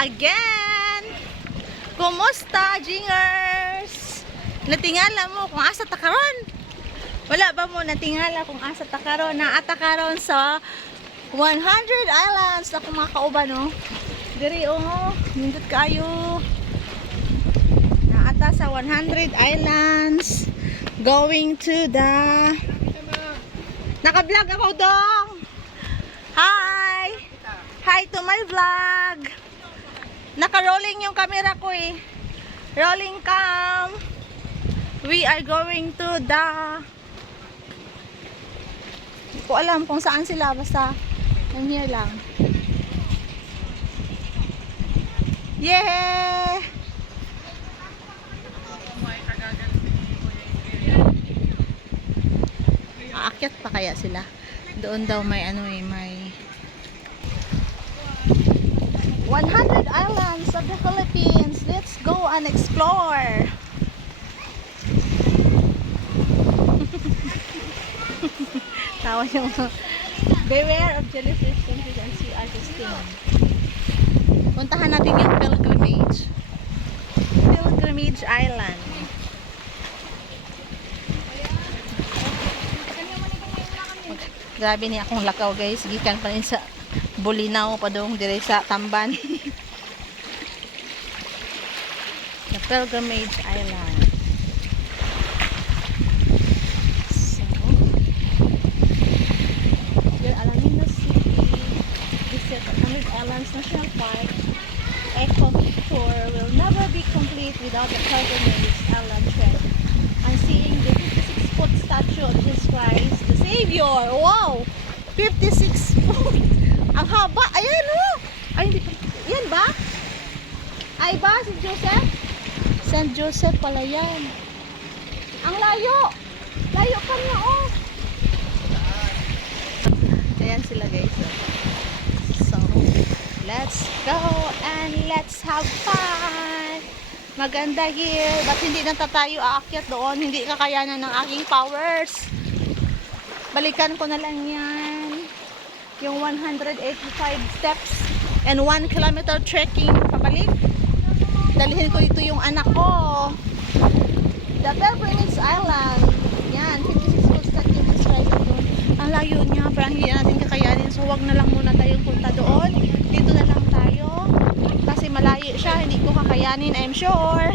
again. Kumusta, Jingers? Natingala mo kung asa takaron? Wala ba mo natingala kung asa takaron? Naata karon sa 100 Islands na mga kauban, no? Diri, oh, nindot kayo. Naata sa 100 Islands. Going to the... Naka-vlog ako, dong! Hi! Hi to my vlog! Naka-rolling yung camera ko eh. Rolling cam. We are going to the... Hindi ko alam kung saan sila. Basta, here lang. Yeah! Aakyat pa kaya sila? Doon daw may ano eh, may 100 islands of the Philippines. Let's go and explore. Tawa yung beware of jellyfish and sea artisting. Puntahan natin yung Pilgrimage Island. Grabe niya akong lakaw, guys. Gikan pa rin sa Bulinaw pa doon dire sa Tamban. The Pilgrimage Island. So, here Alamino City. Visit 100 Islands National Park. Eco tour will never be complete without the Pilgrimage Island trek and seeing the 56-foot statue of Jesus Christ, the Savior. Wow! 56 foot! Ang haba! Ayan oh! Ay, hindi pa. Yan ba? Ay ba? St. Joseph? St. Joseph pala yan. Ang layo! Layo pa niya oh! Ayan sila guys. So, let's go and let's have fun! Maganda here. Ba't hindi na tayo aakyat doon? Hindi kakayanan ng aking powers. Balikan ko na lang yan. Yung 185 steps and 1 kilometer trekking pabalik. Dalhin ko dito yung anak ko. The Pilgrimage Island. Yan, 56 foot statue of Christ doon. Ang layo niya, parang hindi natin kakayanin. So wag na lang muna tayong punta doon. Dito na lang tayo. Kasi malayo siya, hindi ko kakayanin, I'm sure.